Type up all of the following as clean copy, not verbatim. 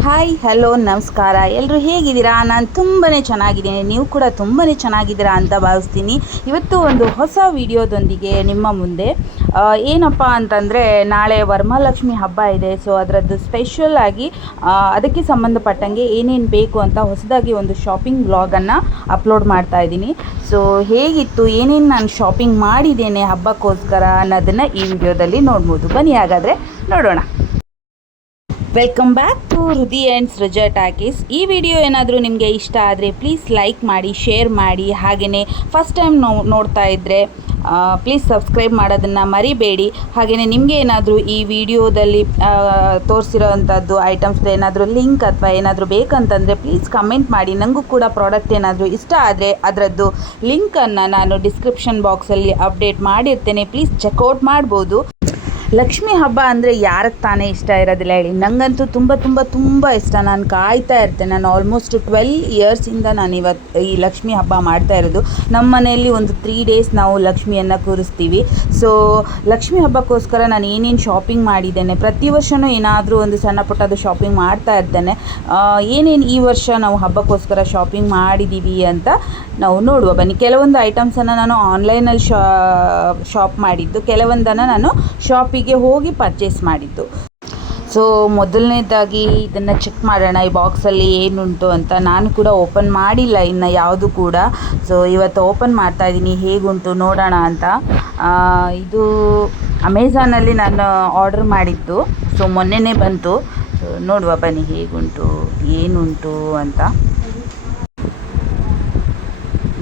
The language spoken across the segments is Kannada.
ಹಾಯ್ ಹಲೋ ನಮಸ್ಕಾರ, ಎಲ್ಲರೂ ಹೇಗಿದ್ದೀರಾ? ನಾನು ತುಂಬಾ ಚೆನ್ನಾಗಿದ್ದೀನಿ, ನೀವು ಕೂಡ ತುಂಬಾ ಚೆನ್ನಾಗಿದ್ದೀರಾ ಅಂತ ಭಾವಿಸ್ತೀನಿ. ಇವತ್ತು ಒಂದು ಹೊಸ ವಿಡಿಯೋದೊಂದಿಗೆ ನಿಮ್ಮ ಮುಂದೆ ಏನಪ್ಪ ಅಂತಂದರೆ, ನಾಳೆ ವರಮಹಾಲಕ್ಷ್ಮಿ ಹಬ್ಬ ಇದೆ. ಸೊ ಅದರದ್ದು ಸ್ಪೆಷಲ್ ಆಗಿ ಅದಕ್ಕೆ ಸಂಬಂಧಪಟ್ಟಂಗೆ ಏನೇನು ಬೇಕು ಅಂತ ಹೊಸದಾಗಿ ಒಂದು ಶಾಪಿಂಗ್ ವ್ಲಾಗನ್ನು ಅಪ್ಲೋಡ್ ಮಾಡ್ತಾ ಇದ್ದೀನಿ. ಸೊ ಹೇಗಿತ್ತು, ಏನೇನು ನಾನು ಶಾಪಿಂಗ್ ಮಾಡಿದ್ದೇನೆ ಹಬ್ಬಕ್ಕೋಸ್ಕರ ಅನ್ನೋದನ್ನು ಈ ವಿಡಿಯೋದಲ್ಲಿ ನೋಡ್ಬೋದು. ಬನ್ನಿ ಹಾಗಾದರೆ ನೋಡೋಣ. Welcome back to Hridi and Sruja talkies. ಈ ವಿಡಿಯೋ ಏನಾದರೂ ನಿಮಗೆ ಇಷ್ಟ ಆದರೆ ಪ್ಲೀಸ್ ಲೈಕ್ ಮಾಡಿ, ಶೇರ್ ಮಾಡಿ. ಹಾಗೆಯೇ ಫಸ್ಟ್ ಟೈಮ್ ನೋಡ್ತಾ ಇದ್ದರೆ ಪ್ಲೀಸ್ ಸಬ್ಸ್ಕ್ರೈಬ್ ಮಾಡೋದನ್ನು ಮರಿಬೇಡಿ. ಹಾಗೆಯೇ ನಿಮಗೆ ಏನಾದರೂ ಈ ವಿಡಿಯೋದಲ್ಲಿ ತೋರಿಸಿರೋ ಅಂಥದ್ದು ಐಟಮ್ಸ್ದು ಏನಾದರೂ ಲಿಂಕ್ ಅಥವಾ ಏನಾದರೂ ಬೇಕಂತಂದರೆ ಪ್ಲೀಸ್ ಕಮೆಂಟ್ ಮಾಡಿ. ನನಗೂ ಕೂಡ ಪ್ರಾಡಕ್ಟ್ ಏನಾದರೂ ಇಷ್ಟ ಆದರೆ ಅದರದ್ದು ಲಿಂಕನ್ನು ನಾನು ಡಿಸ್ಕ್ರಿಪ್ಷನ್ ಬಾಕ್ಸಲ್ಲಿ ಅಪ್ಡೇಟ್ ಮಾಡಿರ್ತೇನೆ, ಪ್ಲೀಸ್ ಚೆಕ್ಔಟ್ ಮಾಡ್ಬೋದು. ಲಕ್ಷ್ಮಿ ಹಬ್ಬ ಅಂದರೆ ಯಾರಿಗೆ ತಾನೇ ಇಷ್ಟ ಇರೋದಿಲ್ಲ ಹೇಳಿ? ನನಗಂತೂ ತುಂಬ ತುಂಬ ತುಂಬ ಇಷ್ಟ. ನಾನು ಕಾಯ್ತಾ ಇರ್ತೇನೆ. ನಾನು ಆಲ್ಮೋಸ್ಟ್ 12 ಇಯರ್ಸಿಂದ ನಾನು ಈ ಲಕ್ಷ್ಮಿ ಹಬ್ಬ ಮಾಡ್ತಾ ಇರೋದು. ನಮ್ಮ ಮನೆಯಲ್ಲಿ ಒಂದು 3 ಡೇಸ್ ನಾವು ಲಕ್ಷ್ಮಿಯನ್ನು ಕೂರಿಸ್ತೀವಿ. ಸೊ ಲಕ್ಷ್ಮಿ ಹಬ್ಬಕ್ಕೋಸ್ಕರ ನಾನು ಏನೇನು ಶಾಪಿಂಗ್ ಮಾಡಿದ್ದೇನೆ, ಪ್ರತಿ ವರ್ಷವೂ ಏನಾದರೂ ಒಂದು ಸಣ್ಣ ಪುಟ್ಟದು ಶಾಪಿಂಗ್ ಮಾಡ್ತಾ ಇರ್ತೇನೆ. ಏನೇನು ಈ ವರ್ಷ ನಾವು ಹಬ್ಬಕ್ಕೋಸ್ಕರ ಶಾಪಿಂಗ್ ಮಾಡಿದ್ದೀವಿ ಅಂತ ನಾವು ನೋಡುವ ಬನ್ನಿ. ಕೆಲವೊಂದು ಐಟಮ್ಸನ್ನು ನಾನು ಆನ್ಲೈನಲ್ಲಿ ಶಾಪ್ ಮಾಡಿದ್ದು, ಕೆಲವೊಂದನ್ನು ನಾನು ಶಾಪಿಗೆ ಹೋಗಿ ಪರ್ಚೇಸ್ ಮಾಡಿದ್ದು. ಸೊ ಮೊದಲನೇದಾಗಿ ಇದನ್ನು ಚೆಕ್ ಮಾಡೋಣ, ಈ ಬಾಕ್ಸಲ್ಲಿ ಏನುಂಟು ಅಂತ. ನಾನು ಕೂಡ ಓಪನ್ ಮಾಡಿಲ್ಲ ಇನ್ನು ಯಾವುದು ಕೂಡ. ಸೊ ಇವತ್ತು ಓಪನ್ ಮಾಡ್ತಾ ಇದ್ದೀನಿ, ಹೇಗುಂಟು ನೋಡೋಣ ಅಂತ. ಇದು ಅಮೆಝಾನಲ್ಲಿ ನಾನು ಆರ್ಡರ್ ಮಾಡಿದ್ದು. ಸೊ ಮೊನ್ನೆನೇ ಬಂತು. ಸೊ ನೋಡುವ ಬನ್ನಿ ಹೇಗುಂಟು ಏನುಂಟು ಅಂತ.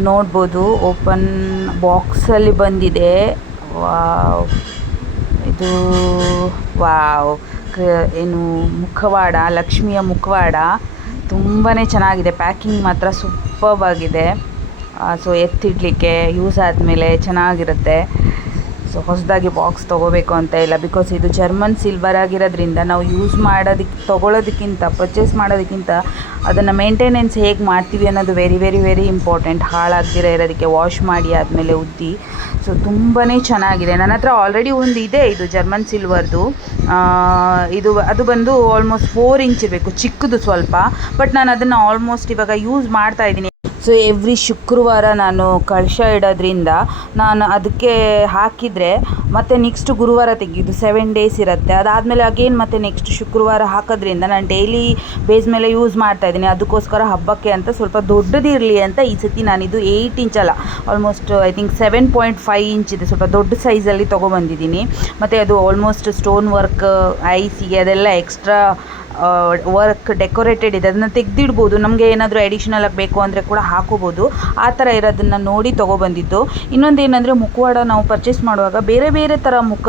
ನೋಡ್ಬೋದು, ಓಪನ್ ಬಾಕ್ಸಲ್ಲಿ ಬಂದಿದೆ. ಇದು ಏನು ಮುಖವಾಡ, ಲಕ್ಷ್ಮಿಯ ಮುಖವಾಡ ತುಂಬಾ ಚೆನ್ನಾಗಿದೆ. ಪ್ಯಾಕಿಂಗ್ ಮಾತ್ರ ಸೂಪರ್ಬ್ ಆಗಿದೆ. ಸೊ ಎತ್ತಿಡಲಿಕ್ಕೆ ಯೂಸ್ ಆದಮೇಲೆ ಚೆನ್ನಾಗಿರುತ್ತೆ. ಸೊ ಹೊಸದಾಗಿ ಬಾಕ್ಸ್ ತೊಗೋಬೇಕು ಅಂತ ಇಲ್ಲ, ಬಿಕಾಸ್ ಇದು ಜರ್ಮನ್ ಸಿಲ್ವರ್ ಆಗಿರೋದ್ರಿಂದ ನಾವು ಯೂಸ್ ತೊಗೊಳೋದಕ್ಕಿಂತ ಪರ್ಚೇಸ್ ಮಾಡೋದಕ್ಕಿಂತ ಅದನ್ನು ಮೇಂಟೆನೆನ್ಸ್ ಹೇಗೆ ಮಾಡ್ತೀವಿ ಅನ್ನೋದು ವೆರಿ ವೆರಿ ವೆರಿ ಇಂಪಾರ್ಟೆಂಟ್. ಹಾಳಾಗದಿರ ಇರೋದಕ್ಕೆ ವಾಶ್ ಮಾಡಿ ಆದಮೇಲೆ ಉದ್ದಿ. ಸೊ ತುಂಬಾ ಚೆನ್ನಾಗಿದೆ. ನನ್ನ ಹತ್ರ ಆಲ್ರೆಡಿ ಒಂದು ಇದೆ, ಇದು ಜರ್ಮನ್ ಸಿಲ್ವರ್ದು. ಅದು ಬಂದು ಆಲ್ಮೋಸ್ಟ್ 4 ಇಂಚ್ ಇರಬೇಕು, ಚಿಕ್ಕದು ಸ್ವಲ್ಪ. ಬಟ್ ನಾನು ಅದನ್ನು ಆಲ್ಮೋಸ್ಟ್ ಇವಾಗ ಯೂಸ್ ಮಾಡ್ತಾ ಇದ್ದೀನಿ. ಸೊ ಎವ್ರಿ ಶುಕ್ರವಾರ ನಾನು ಕಳಶ ಇಡೋದ್ರಿಂದ ನಾನು ಅದಕ್ಕೆ ಹಾಕಿದರೆ ಮತ್ತು ನೆಕ್ಸ್ಟ್ ಗುರುವಾರ ತೆಗೆದು 7 ಡೇಸ್ ಇರುತ್ತೆ. ಅದಾದಮೇಲೆ ಅಗೇನ್ ಮತ್ತು ನೆಕ್ಸ್ಟ್ ಶುಕ್ರವಾರ ಹಾಕೋದ್ರಿಂದ ನಾನು ಡೈಲಿ ಬೇಸ್ ಮೇಲೆ ಯೂಸ್ ಮಾಡ್ತಾಯಿದ್ದೀನಿ. ಅದಕ್ಕೋಸ್ಕರ ಹಬ್ಬಕ್ಕೆ ಅಂತ ಸ್ವಲ್ಪ ದೊಡ್ಡದಿರಲಿ ಅಂತ ಈ ಸತಿ ನಾನಿದು 8 ಇಂಚ್ ಅಲ್ಲ, ಆಲ್ಮೋಸ್ಟ್ ಐ ಥಿಂಕ್ 7.5 ಇಂಚ್ ಇದೆ, ಸ್ವಲ್ಪ ದೊಡ್ಡ ಸೈಜಲ್ಲಿ ತೊಗೊಬಂದಿದ್ದೀನಿ. ಮತ್ತು ಅದು ಆಲ್ಮೋಸ್ಟ್ ಸ್ಟೋನ್ ವರ್ಕ್, ಐಸಿಗೆ ಅದೆಲ್ಲ ಎಕ್ಸ್ಟ್ರಾ ವರ್ಕ್ ಡೆಕೋರೇಟೆಡ್ ಇದೆ. ಅದನ್ನು ತೆಗೆದಿಡ್ಬೋದು, ನಮಗೆ ಏನಾದರೂ ಅಡಿಷ್ನಲ್ ಆಗಿ ಬೇಕು ಅಂದರೆ ಕೂಡ ಹಾಕೋಬೋದು. ಆ ಥರ ಇರೋದನ್ನು ನೋಡಿ ತೊಗೊಬಂದಿದ್ದು. ಇನ್ನೊಂದು ಏನಂದರೆ, ಮುಖವಾಡ ನಾವು ಪರ್ಚೇಸ್ ಮಾಡುವಾಗ ಬೇರೆ ಬೇರೆ ಥರ ಮುಖ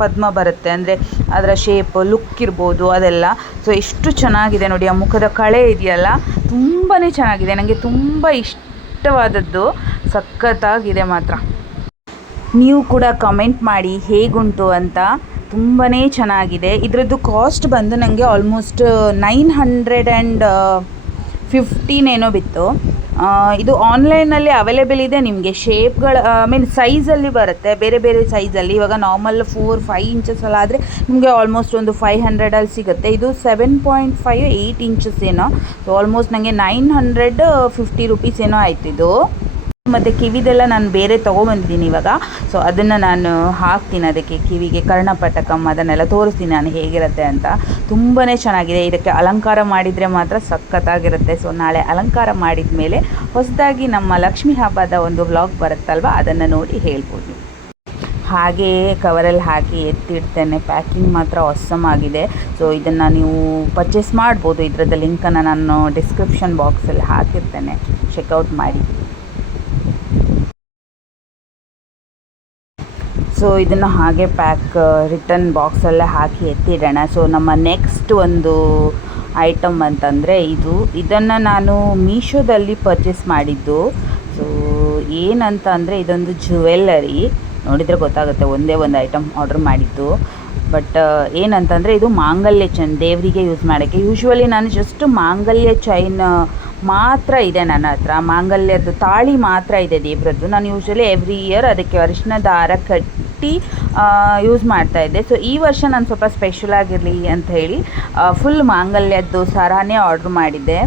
ಪದ್ಮ ಬರುತ್ತೆ, ಅಂದರೆ ಅದರ ಶೇಪ್, ಲುಕ್ ಇರ್ಬೋದು ಅದೆಲ್ಲ. ಸೊ ಎಷ್ಟು ಚೆನ್ನಾಗಿದೆ ನೋಡಿ, ಆ ಮುಖದ ಕಳೆ ಇದೆಯಲ್ಲ ತುಂಬಾ ಚೆನ್ನಾಗಿದೆ. ನನಗೆ ತುಂಬ ಇಷ್ಟವಾದದ್ದು, ಸಖತ್ತಾಗಿದೆ ಮಾತ್ರ. ನೀವು ಕೂಡ ಕಮೆಂಟ್ ಮಾಡಿ ಹೇಗುಂಟು ಅಂತ. ತುಂಬಾ ಚೆನ್ನಾಗಿದೆ. ಇದರದ್ದು ಕಾಸ್ಟ್ ಬಂದು ನನಗೆ ಆಲ್ಮೋಸ್ಟ್ 915 ಏನೋ ಬಿತ್ತು. ಇದು ಆನ್ಲೈನಲ್ಲಿ ಅವೈಲೇಬಲ್ ಇದೆ. ನಿಮಗೆ ಶೇಪ್ಗಳು ಸೈಜಲ್ಲಿ ಬರುತ್ತೆ, ಬೇರೆ ಬೇರೆ ಸೈಜಲ್ಲಿ. ಇವಾಗ ನಾರ್ಮಲ್ 4-5 ಇಂಚಸ್ಸಲ್ಲಾದರೆ ನಿಮಗೆ ಆಲ್ಮೋಸ್ಟ್ ಒಂದು 500ಅಲ್ಲಿ ಸಿಗುತ್ತೆ. ಇದು 7.5-8 ಇಂಚಸ್ ಏನೋ. ಸೊ ಆಲ್ಮೋಸ್ಟ್ ನನಗೆ 950 ರುಪೀಸ್ ಏನೋ ಆಯಿತು ಇದು. ಮತ್ತು ಕಿವಿದೆಲ್ಲ ನಾನು ಬೇರೆ ತೊಗೊಬಂದಿದ್ದೀನಿ ಇವಾಗ. ಸೊ ಅದನ್ನು ನಾನು ಹಾಕ್ತೀನಿ ಅದಕ್ಕೆ, ಕಿವಿಗೆ ಕರ್ಣಪಟಕಂ ಅದನ್ನೆಲ್ಲ ತೋರಿಸ್ತೀನಿ ನಾನು ಹೇಗಿರುತ್ತೆ ಅಂತ. ತುಂಬಾ ಚೆನ್ನಾಗಿದೆ. ಇದಕ್ಕೆ ಅಲಂಕಾರ ಮಾಡಿದರೆ ಮಾತ್ರ ಸಖತ್ತಾಗಿರುತ್ತೆ. ಸೊ ನಾಳೆ ಅಲಂಕಾರ ಮಾಡಿದ ಮೇಲೆ ಹೊಸದಾಗಿ ನಮ್ಮ ಲಕ್ಷ್ಮಿ ಹಬ್ಬದ ಒಂದು ವ್ಲಾಗ್ ಬರುತ್ತಲ್ವ, ಅದನ್ನು ನೋಡಿ ಹೇಳ್ಬೋದು. ಹಾಗೇ ಕವರಲ್ಲಿ ಹಾಕಿ ಎತ್ತಿಡ್ತೇನೆ. ಪ್ಯಾಕಿಂಗ್ ಮಾತ್ರ ಆಸಮ್ ಆಗಿದೆ. ಸೊ ಇದನ್ನು ನೀವು ಪರ್ಚೇಸ್ ಮಾಡ್ಬೋದು. ಇದರದ ಲಿಂಕನ್ನು ನಾನು ಡಿಸ್ಕ್ರಿಪ್ಷನ್ ಬಾಕ್ಸಲ್ಲಿ ಹಾಕಿರ್ತೇನೆ, ಚೆಕ್ಔಟ್ ಮಾಡಿ. ಸೊ ಇದನ್ನು ಹಾಗೆ ರಿಟರ್ನ್ ಬಾಕ್ಸಲ್ಲೇ ಹಾಕಿ ಎತ್ತಿಡೋಣ. ಸೊ ನಮ್ಮ ನೆಕ್ಸ್ಟ್ ಒಂದು ಐಟಮ್ ಅಂತಂದರೆ ಇದನ್ನು ನಾನು ಮೀಶೋದಲ್ಲಿ ಪರ್ಚೇಸ್ ಮಾಡಿದ್ದು. ಸೊ ಏನಂತ ಅಂದರೆ, ಇದೊಂದು ಜ್ಯುವೆಲ್ಲರಿ. ನೋಡಿದರೆ ಗೊತ್ತಾಗುತ್ತೆ, ಒಂದೇ ಒಂದು ಐಟಮ್ ಆರ್ಡ್ರ್ ಮಾಡಿದ್ದು. ಬಟ್ ಏನಂತಂದರೆ, ಇದು ಮಾಂಗಲ್ಯ ಚೈನ್, ದೇವರಿಗೆ ಯೂಸ್ ಮಾಡೋಕ್ಕೆ. ಯೂಶ್ವಲಿ ನಾನು ಜಸ್ಟ್ ಮಾಂಗಲ್ಯ ಚೈನ್ ಮಾತ್ರ ಇದೆ ನನ್ನ ಹತ್ರ, ಮಾಂಗಲ್ಯದ್ದು ತಾಳಿ ಮಾತ್ರ ಇದೆ ದೇವ್ರದ್ದು. ನಾನು ಯೂಶ್ವಲಿ ಎವ್ರಿ ಇಯರ್ ಅದಕ್ಕೆ ಅರಿಶಿನ ದಾರ ಒಟ್ಟಿ ಯೂಸ್ ಮಾಡ್ತಾಯಿದ್ದೆ. ಸೊ ಈ ವರ್ಷ ನಾನು ಸ್ವಲ್ಪ ಸ್ಪೆಷಲ್ ಆಗಿರಲಿ ಅಂತ ಹೇಳಿ ಫುಲ್ ಮಾಂಗಲ್ಯದ್ದು ಸರನೇ ಆರ್ಡ್ರ್ ಮಾಡಿದ್ದೆ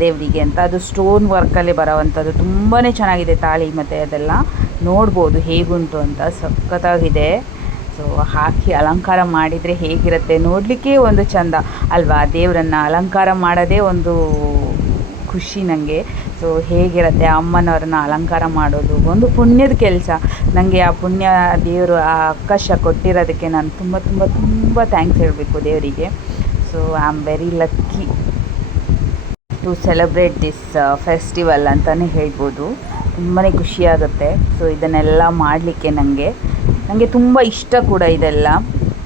ದೇವರಿಗೆ ಅಂತ. ಅದು ಸ್ಟೋನ್ ವರ್ಕಲ್ಲಿ ಬರೋವಂಥದ್ದು ತುಂಬಾ ಚೆನ್ನಾಗಿದೆ. ತಾಳಿ ಮತ್ತು ಅದೆಲ್ಲ ನೋಡ್ಬೋದು ಹೇಗುಂಟು ಅಂತ, ಸಖತ್ತಾಗಿದೆ. ಸೊ ಹಾಕಿ ಅಲಂಕಾರ ಮಾಡಿದರೆ ಹೇಗಿರುತ್ತೆ ನೋಡಲಿಕ್ಕೆ ಒಂದು ಚಂದ ಅಲ್ವಾ. ದೇವರನ್ನು ಅಲಂಕಾರ ಮಾಡೋದೇ ಒಂದು ಖುಷಿ ನನಗೆ. ಸೊ ಹೇಗಿರುತ್ತೆ ಅಮ್ಮನವ್ರನ್ನ ಅಲಂಕಾರ ಮಾಡೋದು ಒಂದು ಪುಣ್ಯದ ಕೆಲಸ. ನನಗೆ ಆ ಪುಣ್ಯ ದೇವರು ಆ ಅವಕಾಶ ಕೊಟ್ಟಿರೋದಕ್ಕೆ ನಾನು ತುಂಬ ತುಂಬ ತುಂಬ ಥ್ಯಾಂಕ್ಸ್ ಹೇಳಬೇಕು ದೇವರಿಗೆ. So I am very lucky to celebrate this festival ಅಂತಲೇ ಹೇಳ್ಬೋದು. ತುಂಬಾ ಖುಷಿಯಾಗುತ್ತೆ. ಸೊ ಇದನ್ನೆಲ್ಲ ಮಾಡಲಿಕ್ಕೆ ನನಗೆ ತುಂಬ ಇಷ್ಟ ಕೂಡ ಇದೆಲ್ಲ.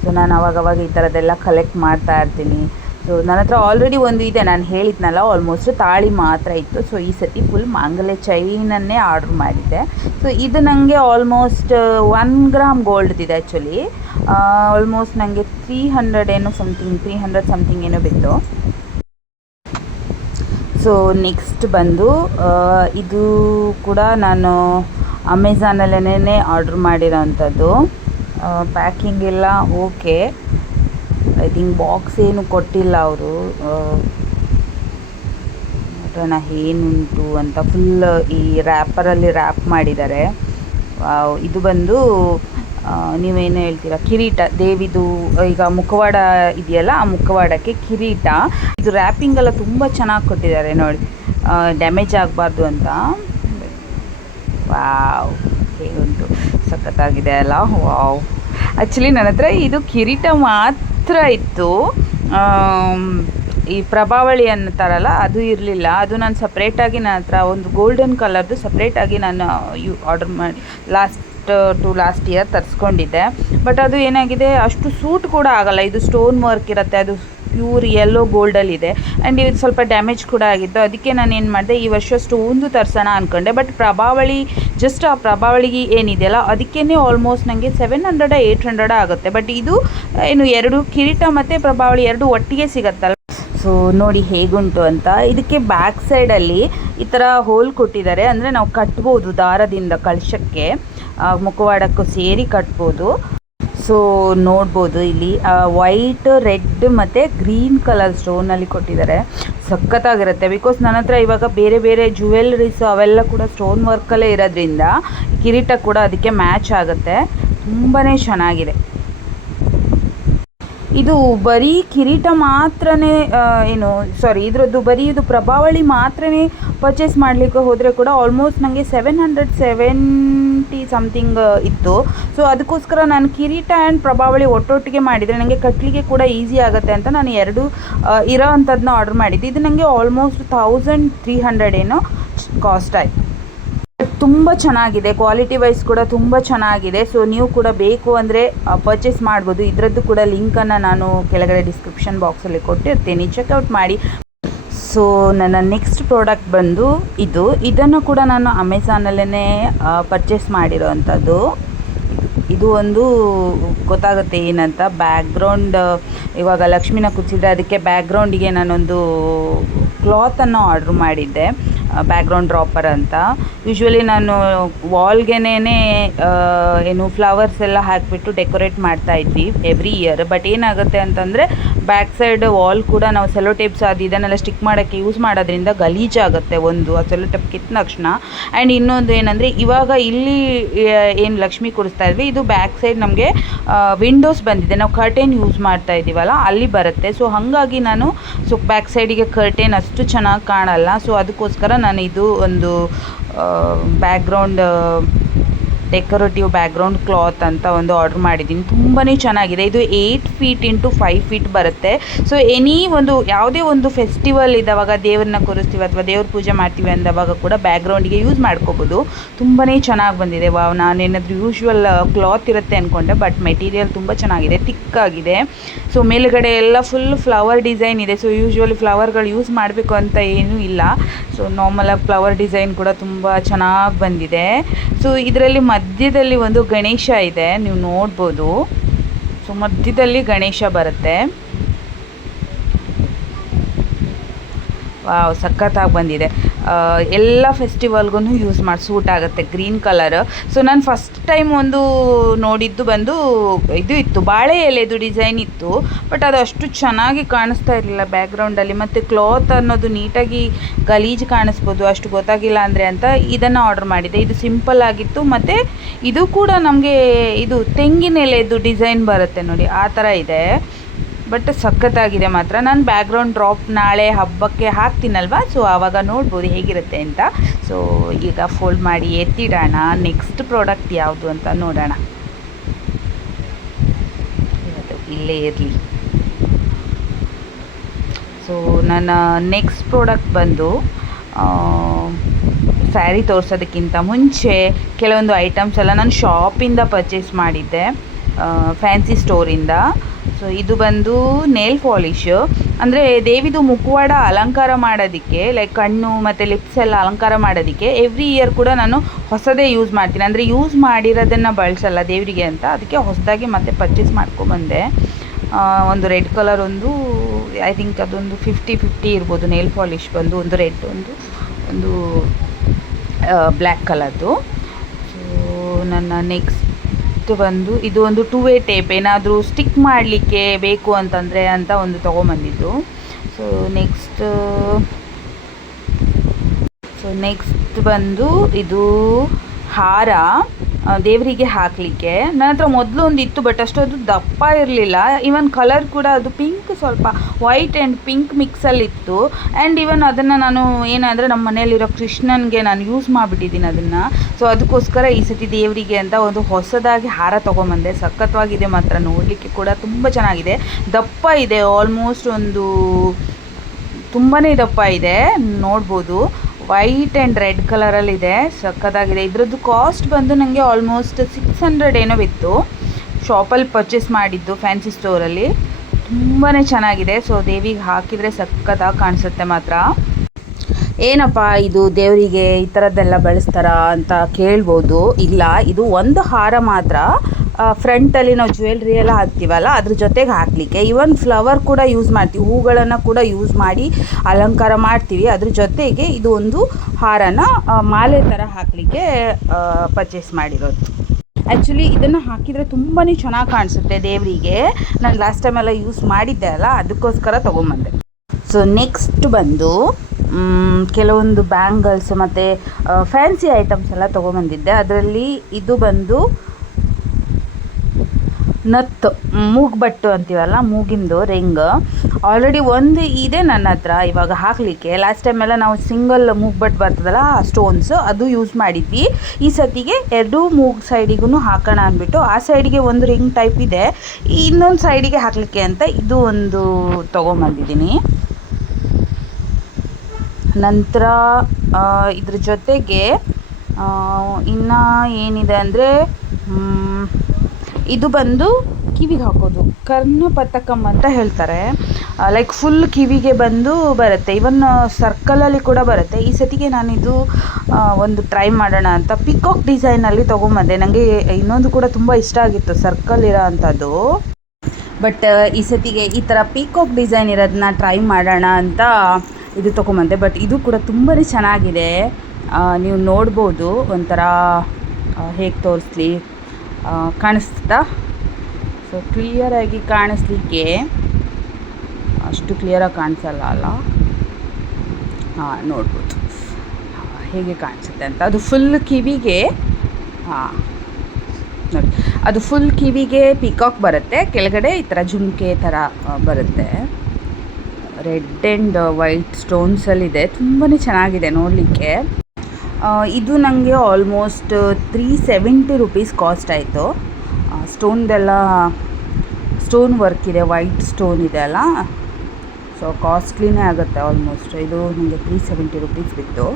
ಸೊ ನಾನು ಅವಾಗವಾಗ ಈ ಥರದ್ದೆಲ್ಲ ಕಲೆಕ್ಟ್ ಮಾಡ್ತಾ ಇರ್ತೀನಿ. ಸೊ ನನ್ನ ಹತ್ರ ಆಲ್ರೆಡಿ ಒಂದು ಇದೆ, ನಾನು ಹೇಳಿದ್ನಲ್ಲ, ಆಲ್ಮೋಸ್ಟ್ ತಾಳಿ ಮಾತ್ರ ಇತ್ತು. ಸೊ ಈ ಸತಿ ಫುಲ್ ಮಾಂಗಲ್ಯ ಚೈನನ್ನೇ ಆರ್ಡ್ರ್ ಮಾಡಿದ್ದೆ. ಸೊ ಇದು ನನಗೆ ಆಲ್ಮೋಸ್ಟ್ 1 ಗ್ರಾಮ್ ಗೋಲ್ಡ್ದಿದೆ ಆ್ಯಕ್ಚುಲಿ. ಆಲ್ಮೋಸ್ಟ್ ನನಗೆ 300 ಸಮಥಿಂಗ್ ಏನೋ ಬಿತ್ತು. ಸೊ ನೆಕ್ಸ್ಟ್ ಬಂದು ಇದು ಕೂಡ ನಾನು ಅಮೆಝಾನಲ್ಲೇ ಆರ್ಡ್ರ್ ಮಾಡಿರೋವಂಥದ್ದು. ಪ್ಯಾಕಿಂಗ್ ಎಲ್ಲ ಓಕೆ. ಐ ಥಿಂಕ್ ಬಾಕ್ಸ್ ಏನು ಕೊಟ್ಟಿಲ್ಲ ಅವರು. ನೋಡೋಣ ಏನುಂಟು ಅಂತ. ಫುಲ್ ಈ ರ್ಯಾಪರಲ್ಲಿ ರ್ಯಾಪ್ ಮಾಡಿದ್ದಾರೆ. ಇದು ಬಂದು ನೀವೇನು ಹೇಳ್ತೀರಾ, ಕಿರೀಟ ದೇವಿದು. ಈಗ ಮುಖವಾಡ ಇದೆಯಲ್ಲ, ಆ ಮುಖವಾಡಕ್ಕೆ ಕಿರೀಟ. ಇದು ರ್ಯಾಪಿಂಗೆಲ್ಲ ತುಂಬ ಚೆನ್ನಾಗಿ ಕೊಟ್ಟಿದ್ದಾರೆ ನೋಡಿ, ಡ್ಯಾಮೇಜ್ ಆಗಬಾರ್ದು ಅಂತ. ವಾವ್, ಹೇಗುಂಟು, ಸಖತ್ತಾಗಿದೆ ಅಲ್ಲ. ವಾವ್, ಆ್ಯಕ್ಚುಲಿ ನನ್ನ ಹತ್ರ ಇದು ಕಿರೀಟ ಮಾತ್ರ ಇತ್ತು. ಈ ಪ್ರಭಾವಳಿ ಅನ್ನತಾರಲ್ಲ ಅದು ಇರಲಿಲ್ಲ. ಅದು ನಾನು ಸಪ್ರೇಟಾಗಿ ನನ್ನ ಹತ್ರ ಒಂದು ಗೋಲ್ಡನ್ ಕಲರ್ದು ಸಪ್ರೇಟಾಗಿ ನಾನು ಆರ್ಡರ್ ಮಾಡಿ ಲಾಸ್ಟ್ ಇಯರ್ ತರಿಸ್ಕೊಂಡಿದ್ದೆ. ಬಟ್ ಅದು ಏನಾಗಿದೆ, ಅಷ್ಟು ಸೂಟ್ ಕೂಡ ಆಗಲ್ಲ. ಇದು ಸ್ಟೋನ್ ವರ್ಕ್ ಇರುತ್ತೆ, ಅದು ಪ್ಯೂರ್ ಯೆಲ್ಲೋ ಗೋಲ್ಡಲ್ಲಿದೆ. ಆ್ಯಂಡ್ ಇದು ಸ್ವಲ್ಪ ಡ್ಯಾಮೇಜ್ ಕೂಡ ಆಗಿತ್ತು. ಅದಕ್ಕೆ ನಾನು ಏನು ಮಾಡಿದೆ, ಈ ವರ್ಷ ಸ್ಟೋನ್ದು ತರಿಸೋಣ ಅಂದ್ಕೊಂಡೆ. ಬಟ್ ಪ್ರಭಾವಳಿ ಜಸ್ಟ್ ಆ ಪ್ರಭಾವಳಿಗೆ ಏನಿದೆಯಲ್ಲ ಅದಕ್ಕೇ ಆಲ್ಮೋಸ್ಟ್ ನನಗೆ 700-800 ಆಗುತ್ತೆ. ಬಟ್ ಇದು ಏನು 2 ಕಿರೀಟ ಮತ್ತು ಪ್ರಭಾವಳಿ 2 ಒಟ್ಟಿಗೆ ಸಿಗತ್ತಲ್ಲ. ಸೊ ನೋಡಿ ಹೇಗುಂಟು ಅಂತ. ಇದಕ್ಕೆ ಬ್ಯಾಕ್ ಸೈಡಲ್ಲಿ ಈ ಥರ ಹೋಲ್ ಕೊಟ್ಟಿದ್ದಾರೆ. ಅಂದರೆ ನಾವು ಕಟ್ಬೋದು ದಾರದಿಂದ, ಕಳಶಕ್ಕೆ ಮುಖವಾಡಕ್ಕೂ ಸೇರಿ ಕಟ್ಬೋದು. ಸೊ ನೋಡ್ಬೋದು ಇಲ್ಲಿ ವೈಟ್, ರೆಡ್ ಮತ್ತು ಗ್ರೀನ್ ಕಲರ್ ಸ್ಟೋನಲ್ಲಿ ಕೊಟ್ಟಿದ್ದಾರೆ. ಸಖತ್ತಾಗಿರುತ್ತೆ. ಬಿಕಾಸ್ ನನ್ನ ಹತ್ರ ಇವಾಗ ಬೇರೆ ಬೇರೆ ಜ್ಯುವೆಲ್ರೀಸು ಅವೆಲ್ಲ ಕೂಡ ಸ್ಟೋನ್ ವರ್ಕಲ್ಲೇ ಇರೋದ್ರಿಂದ ಕಿರೀಟ ಕೂಡ ಅದಕ್ಕೆ ಮ್ಯಾಚ್ ಆಗುತ್ತೆ. ತುಂಬಾ ಚೆನ್ನಾಗಿದೆ. ಇದು ಬರೀ ಕಿರೀಟ ಮಾತ್ರನೇ ಇದರದ್ದು ಬರೀ ಇದು ಪ್ರಭಾವಳಿ ಮಾತ್ರನೇ ಪರ್ಚೇಸ್ ಮಾಡಲಿಕ್ಕೆ ಹೋದರೆ ಕೂಡ ಆಲ್ಮೋಸ್ಟ್ ನನಗೆ 770 ಸಮಥಿಂಗ್ ಇತ್ತು. ಸೊ ಅದಕ್ಕೋಸ್ಕರ ನಾನು ಕಿರೀಟ ಆ್ಯಂಡ್ ಪ್ರಭಾವಳಿ ಒಟ್ಟೊಟ್ಟಿಗೆ ಮಾಡಿದರೆ ನನಗೆ ಕಟ್ಟಲಿಕ್ಕೆ ಕೂಡ ಈಸಿ ಆಗುತ್ತೆ ಅಂತ ನಾನು 2 ಇರೋ ಅಂಥದ್ದನ್ನ ಆರ್ಡ್ರ್ ಮಾಡಿದ್ದೆ. ಇದು ನನಗೆ ಆಲ್ಮೋಸ್ಟ್ 1300 ಏನೋ ಕಾಸ್ಟ್ ಆಯಿತು. ತುಂಬ ಚೆನ್ನಾಗಿದೆ, ಕ್ವಾಲಿಟಿ ವೈಸ್ ಕೂಡ ತುಂಬ ಚೆನ್ನಾಗಿದೆ. ಸೊ ನೀವು ಕೂಡ ಬೇಕು ಅಂದರೆ ಪರ್ಚೇಸ್ ಮಾಡ್ಬೋದು. ಇದರದ್ದು ಕೂಡ ಲಿಂಕನ್ನು ನಾನು ಕೆಳಗಡೆ ಡಿಸ್ಕ್ರಿಪ್ಷನ್ ಬಾಕ್ಸಲ್ಲಿ ಕೊಟ್ಟಿರ್ತೀನಿ, ಚೆಕ್ಔಟ್ ಮಾಡಿ. ಸೊ ನನ್ನ ನೆಕ್ಸ್ಟ್ ಪ್ರಾಡಕ್ಟ್ ಬಂದು ಇದನ್ನು ಕೂಡ ನಾನು ಅಮೆಝಾನಲ್ಲೇ ಪರ್ಚೇಸ್ ಮಾಡಿರೋ ಅಂಥದ್ದು. ಇದು ಒಂದು ಗೊತ್ತಾಗುತ್ತೆ ಏನಂತ. ಬ್ಯಾಕ್ಗ್ರೌಂಡ್ ಇವಾಗ ಲಕ್ಷ್ಮಿನ ಕೂರಿಸಿದ್ರೆ ಅದಕ್ಕೆ ಬ್ಯಾಕ್ಗ್ರೌಂಡಿಗೆ ನಾನೊಂದು ಕ್ಲಾತನ್ನು ಆರ್ಡ್ರ್ ಮಾಡಿದ್ದೆ, ಬ್ಯಾಕ್ಗ್ರೌಂಡ್ ಡ್ರಾಪರ್ ಅಂತ. ಯೂಶ್ವಲಿ ನಾನು ವಾಲ್ಗೆನೇ ಏನು ಫ್ಲವರ್ಸ್ ಎಲ್ಲ ಹಾಕಿಬಿಟ್ಟು ಡೆಕೋರೇಟ್ ಮಾಡ್ತಾಯಿದ್ವಿ ಎವ್ರಿ ಇಯರ್. ಬಟ್ ಏನಾಗುತ್ತೆ ಅಂತಂದರೆ ಬ್ಯಾಕ್ ಸೈಡ್ ವಾಲ್ ಕೂಡ ನಾವು ಸೆಲೋ ಟೇಪ್ಸ್ ಅದು ಇದನ್ನೆಲ್ಲ ಸ್ಟಿಕ್ ಮಾಡೋಕ್ಕೆ ಯೂಸ್ ಮಾಡೋದ್ರಿಂದ ಗಲೀಜಾಗುತ್ತೆ. ಒಂದು ಆ ಸೆಲೋ ಟೇಪ್ ಕಿತ್ತ ತಕ್ಷಣ. ಆ್ಯಂಡ್ ಇನ್ನೊಂದು ಏನಂದರೆ ಇವಾಗ ಇಲ್ಲಿ ಏನು ಲಕ್ಷ್ಮಿ ಕೂರಿಸ್ತಾ ಇದ್ವಿ, ಇದು ಬ್ಯಾಕ್ ಸೈಡ್ ನಮಗೆ ವಿಂಡೋಸ್ ಬಂದಿದೆ. ನಾವು ಕರ್ಟೇನ್ ಯೂಸ್ ಮಾಡ್ತಾ ಇದ್ದೀವಲ್ಲ ಅಲ್ಲಿ ಬರುತ್ತೆ. ಸೊ ಹಾಗಾಗಿ ನಾನು ಬ್ಯಾಕ್ ಸೈಡಿಗೆ ಕರ್ಟೇನ್ ಅಷ್ಟು ಚೆನ್ನಾಗಿ ಕಾಣಲ್ಲ. ಸೊ ಅದಕ್ಕೋಸ್ಕರ ನಾನು ಇದು ಒಂದು ಬ್ಯಾಕ್ಗ್ರೌಂಡ್ ಡೆಕೋರೇಟಿವ್ ಬ್ಯಾಕ್ಗ್ರೌಂಡ್ ಕ್ಲಾತ್ ಅಂತ ಒಂದು ಆರ್ಡ್ರ್ ಮಾಡಿದ್ದೀನಿ. ತುಂಬಾ ಚೆನ್ನಾಗಿದೆ. ಇದು 8 ಫೀಟ್ ಇಂಟು 5 ಫೀಟ್ ಬರುತ್ತೆ. ಸೊ ಯಾವುದೇ ಒಂದು ಫೆಸ್ಟಿವಲ್ ಇದ್ದಾವಾಗ ದೇವ್ರನ್ನ ಕೂರಿಸ್ತೀವಿ ಅಥವಾ ದೇವ್ರ ಪೂಜೆ ಮಾಡ್ತೀವಿ ಅಂದವಾಗ ಕೂಡ ಬ್ಯಾಕ್ಗ್ರೌಂಡಿಗೆ ಯೂಸ್ ಮಾಡ್ಕೋಬೋದು. ತುಂಬಾ ಚೆನ್ನಾಗಿ ಬಂದಿದೆ. ನಾನೇನಾದರೂ ಯೂಶ್ವಲ್ ಕ್ಲಾತ್ ಇರುತ್ತೆ ಅಂದ್ಕೊಂಡೆ, ಬಟ್ ಮೆಟೀರಿಯಲ್ ತುಂಬ ಚೆನ್ನಾಗಿದೆ, ತಿಕ್ಕಾಗಿದೆ. ಸೊ ಮೇಲುಗಡೆ ಎಲ್ಲ ಫುಲ್ ಫ್ಲವರ್ ಡಿಸೈನ್ ಇದೆ. ಸೊ ಯೂಶ್ವಲಿ ಫ್ಲವರ್ಗಳು ಯೂಸ್ ಮಾಡಬೇಕು ಅಂತ ಏನೂ ಇಲ್ಲ. ಸೊ ನಾರ್ಮಲಾಗಿ ಫ್ಲವರ್ ಡಿಸೈನ್ ಕೂಡ ತುಂಬ ಚೆನ್ನಾಗಿ ಬಂದಿದೆ. ಸೊ ಇದರಲ್ಲಿ ಮಧ್ಯದಲ್ಲಿ ಒಂದು ಗಣೇಶ ಇದೆ, ನೀವು ನೋಡ್ಬೋದು. ಸೊ ಮಧ್ಯದಲ್ಲಿ ಗಣೇಶ ಬರುತ್ತೆ. ವಾವ್ ಸಖತ್ತಾಗಿ ಬಂದಿದೆ. ಎಲ್ಲ ಫೆಸ್ಟಿವಲ್ಗೂ ಯೂಸ್ ಮಾಡಿ ಸೂಟ್ ಆಗುತ್ತೆ ಗ್ರೀನ್ ಕಲರ್. ಸೊ ನಾನು ಫಸ್ಟ್ ಟೈಮ್ ಒಂದು ನೋಡಿದ್ದು ಬಂದು ಇದು ಇತ್ತು, ಬಾಳೆ ಎಲೆದು ಡಿಸೈನ್ ಇತ್ತು, ಬಟ್ ಅದು ಅಷ್ಟು ಚೆನ್ನಾಗಿ ಕಾಣಿಸ್ತಾ ಇರಲಿಲ್ಲ ಬ್ಯಾಕ್ಗ್ರೌಂಡಲ್ಲಿ, ಮತ್ತು ಕ್ಲಾತ್ ಅನ್ನೋದು ನೀಟಾಗಿ ಗಲೀಜು ಕಾಣಿಸ್ಬೋದು, ಅಷ್ಟು ಗೊತ್ತಾಗಿಲ್ಲ ಅಂದರೆ ಅಂತ ಇದನ್ನು ಆರ್ಡರ್ ಮಾಡಿದೆ. ಇದು ಸಿಂಪಲ್ ಆಗಿತ್ತು, ಮತ್ತು ಇದು ಕೂಡ ನಮಗೆ ಇದು ತೆಂಗಿನ ಎಲೆದು ಡಿಸೈನ್ ಬರುತ್ತೆ ನೋಡಿ, ಆ ಥರ ಇದೆ. ಬಟ್ ಸಖತ್ತಾಗಿದೆ ಮಾತ್ರ. ನಾನು ಬ್ಯಾಕ್ಗ್ರೌಂಡ್ ಡ್ರಾಪ್ ನಾಳೆ ಹಬ್ಬಕ್ಕೆ ಹಾಕ್ತೀನಲ್ವ, ಸೊ ಆವಾಗ ನೋಡ್ಬೋದು ಹೇಗಿರುತ್ತೆ ಅಂತ. ಸೊ ಈಗ ಫೋಲ್ಡ್ ಮಾಡಿ ಎತ್ತಿಡೋಣ. ನೆಕ್ಸ್ಟ್ ಪ್ರಾಡಕ್ಟ್ ಯಾವುದು ಅಂತ ನೋಡೋಣ. ಇಲ್ಲೇ ಇರಲಿ. ಸೊ ನನ್ನ ನೆಕ್ಸ್ಟ್ ಪ್ರಾಡಕ್ಟ್ ಬಂದು ಸ್ಯಾರಿ ತೋರಿಸೋದಕ್ಕಿಂತ ಮುಂಚೆ ಕೆಲವೊಂದು ಐಟಮ್ಸ್ ಎಲ್ಲ ನಾನು ಶಾಪಿಂದ ಪರ್ಚೇಸ್ ಮಾಡಿದ್ದೆ, ಫ್ಯಾನ್ಸಿ ಸ್ಟೋರಿಂದ. ಸೊ ಇದು ಬಂದು ನೇಲ್ ಪಾಲಿಶು, ಅಂದರೆ ದೇವಿದು ಮುಖವಾಡ ಅಲಂಕಾರ ಮಾಡೋದಕ್ಕೆ, ಲೈಕ್ ಕಣ್ಣು ಮತ್ತು ಲಿಪ್ಸ್ ಎಲ್ಲ ಅಲಂಕಾರ ಮಾಡೋದಕ್ಕೆ ಎವ್ರಿ ಇಯರ್ ಕೂಡ ನಾನು ಹೊಸದೇ ಯೂಸ್ ಮಾಡ್ತೀನಿ. ಅಂದರೆ ಯೂಸ್ ಮಾಡಿರೋದನ್ನು ಬಳಸಲ್ಲ ದೇವರಿಗೆ ಅಂತ, ಅದಕ್ಕೆ ಹೊಸದಾಗಿ ಮತ್ತೆ ಪರ್ಚೇಸ್ ಮಾಡ್ಕೊಬಂದೆ. ಒಂದು ರೆಡ್ ಕಲರ್, ಐ ಥಿಂಕ್ ಅದೊಂದು 50-50 ಇರ್ಬೋದು ನೇಲ್ ಪಾಲಿಶ್ ಬಂದು, ಒಂದು ರೆಡ್, ಒಂದು ಬ್ಲ್ಯಾಕ್ ಕಲರ್ದು. ಸೊ ನನ್ನ ನೆಕ್ಸ್ಟ್ ಬಂದು ಇದು ಒಂದು 2-way ಟೇಪ್, ಏನಾದರೂ ಸ್ಟಿಕ್ ಮಾಡಲಿಕ್ಕೆ ಬೇಕು ಅಂತಂದರೆ ಅಂತ ಒಂದು ತೊಗೊಂಬಂದಿದ್ದು. ಸೊ ನೆಕ್ಸ್ಟ್ ಬಂದು ಇದು ಹಾರ ದೇವರಿಗೆ ಹಾಕಲಿಕ್ಕೆ. ನನ್ನ ಹತ್ರ ಮೊದಲು ಒಂದು ಇತ್ತು, ಬಟ್ ಅಷ್ಟೊಂದು ದಪ್ಪ ಇರಲಿಲ್ಲ. ಈವನ್ ಕಲರ್ ಕೂಡ ಅದು ಪಿಂಕ್, ಸ್ವಲ್ಪ ವೈಟ್ ಆ್ಯಂಡ್ ಪಿಂಕ್ ಮಿಕ್ಸಲ್ಲಿತ್ತು. ಆ್ಯಂಡ್ ಈವನ್ ಅದನ್ನು ನಾನು ಏನಂದರೆ ನಮ್ಮ ಮನೆಯಲ್ಲಿರೋ ಕೃಷ್ಣನಿಗೆ ನಾನು ಯೂಸ್ ಮಾಡಿಬಿಟ್ಟಿದ್ದೀನಿ ಅದನ್ನು. ಸೊ ಅದಕ್ಕೋಸ್ಕರ ಈ ಸತಿ ದೇವರಿಗೆ ಅಂತ ಒಂದು ಹೊಸದಾಗಿ ಹಾರ ತೊಗೊಂಬಂದೆ. ಸಖತ್ತವಾಗಿದೆ ಮಾತ್ರ, ನೋಡಲಿಕ್ಕೆ ಕೂಡ ತುಂಬ ಚೆನ್ನಾಗಿದೆ. ದಪ್ಪ ಇದೆ, ಆಲ್ಮೋಸ್ಟ್ ಒಂದು ತುಂಬಾ ದಪ್ಪ ಇದೆ, ನೋಡ್ಬೋದು. ವೈಟ್ ಆ್ಯಂಡ್ ರೆಡ್ ಕಲರಲ್ಲಿದೆ, ಸಖತ್ತಾಗಿದೆ. ಇದರದ್ದು ಕಾಸ್ಟ್ ಬಂದು ನನಗೆ ಆಲ್ಮೋಸ್ಟ್ 600 ಏನೋ ಇತ್ತು. ಶಾಪಲ್ಲಿ ಪರ್ಚೇಸ್ ಮಾಡಿದ್ದು ಫ್ಯಾನ್ಸಿ ಸ್ಟೋರಲ್ಲಿ. ತುಂಬಾ ಚೆನ್ನಾಗಿದೆ. ಸೊ ದೇವಿಗೆ ಹಾಕಿದರೆ ಸಖತ್ತಾಗಿ ಕಾಣಿಸುತ್ತೆ ಮಾತ್ರ. ಏನಪ್ಪ ಇದು ದೇವರಿಗೆ ಈ ಥರದ್ದೆಲ್ಲ ಬಳಸ್ತಾರಾ ಅಂತ ಕೇಳ್ಬೋದು. ಇಲ್ಲ, ಇದು ಒಂದು ಹಾರ ಮಾತ್ರ. ಫ್ರಂಟಲ್ಲಿ ನಾವು ಜ್ಯುವೆಲ್ರಿ ಎಲ್ಲ ಹಾಕ್ತೀವಲ್ಲ, ಅದ್ರ ಜೊತೆಗೆ ಹಾಕಲಿಕ್ಕೆ. ಈವನ್ ಫ್ಲವರ್ ಕೂಡ ಯೂಸ್ ಮಾಡ್ತೀವಿ, ಹೂಗಳನ್ನು ಕೂಡ ಯೂಸ್ ಮಾಡಿ ಅಲಂಕಾರ ಮಾಡ್ತೀವಿ. ಅದ್ರ ಜೊತೆಗೆ ಇದು ಒಂದು ಹಾರನ ಮಾಲೆ ಥರ ಹಾಕಲಿಕ್ಕೆ ಪರ್ಚೇಸ್ ಮಾಡಿರೋದು. ಆ್ಯಕ್ಚುಲಿ ಇದನ್ನು ಹಾಕಿದರೆ ತುಂಬಾ ಚೆನ್ನಾಗಿ ಕಾಣಿಸುತ್ತೆ ದೇವರಿಗೆ. ನಾನು ಲಾಸ್ಟ್ ಟೈಮೆಲ್ಲ ಯೂಸ್ ಮಾಡಿದ್ದೆ ಅಲ್ಲ, ಅದಕ್ಕೋಸ್ಕರ ತೊಗೊಂಬಂದೆ. ಸೊ ನೆಕ್ಸ್ಟ್ ಬಂದು ಕೆಲವೊಂದು ಬ್ಯಾಂಗಲ್ಸ್ ಮತ್ತು ಫ್ಯಾನ್ಸಿ ಐಟಮ್ಸ್ ಎಲ್ಲ ತೊಗೊಂಬಂದಿದ್ದೆ. ಅದರಲ್ಲಿ ಇದು ಬಂದು ನತ್ತು, ಮೂಗ್ಬಟ್ಟು ಅಂತೀವಲ್ಲ, ಮೂಗಿಂದು ರಿಂಗ್. ಆಲ್ರೆಡಿ ಒಂದು ಇದೆ ನನ್ನ ಹತ್ರ ಇವಾಗ ಹಾಕಲಿಕ್ಕೆ. ಲಾಸ್ಟ್ ಟೈಮೆಲ್ಲ ನಾವು ಸಿಂಗಲ್ ಮೂಗ್ಬಟ್ಟು ಬರ್ತದಲ್ಲ, ಆ ಸ್ಟೋನ್ಸ್ ಅದು ಯೂಸ್ ಮಾಡಿದ್ವಿ. ಈ ಸತಿಗೆ 2 ಮೂಗು ಸೈಡಿಗೂ ಹಾಕೋಣ ಅಂದ್ಬಿಟ್ಟು, ಆ ಸೈಡಿಗೆ ಒಂದು ರಿಂಗ್ ಟೈಪ್ ಇದೆ, ಇನ್ನೊಂದು ಸೈಡಿಗೆ ಹಾಕಲಿಕ್ಕೆ ಅಂತ ಇದು ಒಂದು ತೊಗೊಂಬಂದಿದ್ದೀನಿ. ನಂತರ ಇದ್ರ ಜೊತೆಗೆ ಇನ್ನು ಏನಿದೆ ಅಂದರೆ ಇದು ಬಂದು ಕಿವಿಗೆ ಹಾಕೋದು, ಕರ್ಣಪತಕಂ ಅಂತ ಹೇಳ್ತಾರೆ. ಲೈಕ್ ಫುಲ್ ಕಿವಿಗೆ ಬಂದು ಬರುತ್ತೆ, ಇವನ್ ಸರ್ಕಲಲ್ಲಿ ಕೂಡ ಬರುತ್ತೆ. ಈ ಸತಿಗೆ ನಾನಿದು ಒಂದು ಟ್ರೈ ಮಾಡೋಣ ಅಂತ ಪಿಕಾಕ್ ಡಿಸೈನಲ್ಲಿ ತೊಗೊಂಬಂದೆ. ನನಗೆ ಇನ್ನೊಂದು ಕೂಡ ತುಂಬ ಇಷ್ಟ ಆಗಿತ್ತು, ಸರ್ಕಲ್ ಇರೋ ಅಂಥದ್ದು. ಬಟ್ ಈ ಸತಿಗೆ ಈ ಥರ ಪಿಕಾಕ್ ಡಿಸೈನ್ ಇರೋದನ್ನ ಟ್ರೈ ಮಾಡೋಣ ಅಂತ ಇದು ತೊಗೊಂಬಂದೆ. ಬಟ್ ಇದು ಕೂಡ ತುಂಬಾ ಚೆನ್ನಾಗಿದೆ, ನೀವು ನೋಡ್ಬೋದು. ಒಂಥರ ಹೇಗೆ ತೋರಿಸ್ಲಿ, ಕಾಣಿಸ್ತಾ? ಸೊ ಕ್ಲಿಯರಾಗಿ ಕಾಣಿಸ್ಲಿಕ್ಕೆ ಅಷ್ಟು ಕ್ಲಿಯರಾಗಿ ಕಾಣಿಸಲ್ಲ ಅಲ್ಲ, ನೋಡ್ಬೋದು ಹೇಗೆ ಕಾಣಿಸುತ್ತೆ ಅಂತ. ಅದು ಫುಲ್ ಕಿವಿಗೆ, ನೋಡಿ, ಅದು ಫುಲ್ ಕಿವಿಗೆ ಪಿಕಾಕ್ ಬರುತ್ತೆ, ಕೆಳಗಡೆ ಈ ಥರ ಜುಮ್ಕೆ ಥರ ಬರುತ್ತೆ. ರೆಡ್ ಆ್ಯಂಡ್ ವೈಟ್ ಸ್ಟೋನ್ಸಲ್ಲಿದೆ, ತುಂಬಾ ಚೆನ್ನಾಗಿದೆ ನೋಡಲಿಕ್ಕೆ. ಇದು ನನಗೆ ಆಲ್ಮೋಸ್ಟ್ 370 ರೂಪೀಸ್ ಕಾಸ್ಟ್ ಆಯಿತು. ಸ್ಟೋನ್ದೆಲ್ಲ ಸ್ಟೋನ್ ವರ್ಕ್ ಇದೆ, ವೈಟ್ ಸ್ಟೋನ್ ಇದೆ ಅಲ್ಲ, ಸೊ ಕಾಸ್ಟ್ಲಿನೇ ಆಗುತ್ತೆ ಆಲ್ಮೋಸ್ಟ್. ಇದು ನನಗೆ 370 ರೂಪೀಸ್ ಬಿತ್ತು.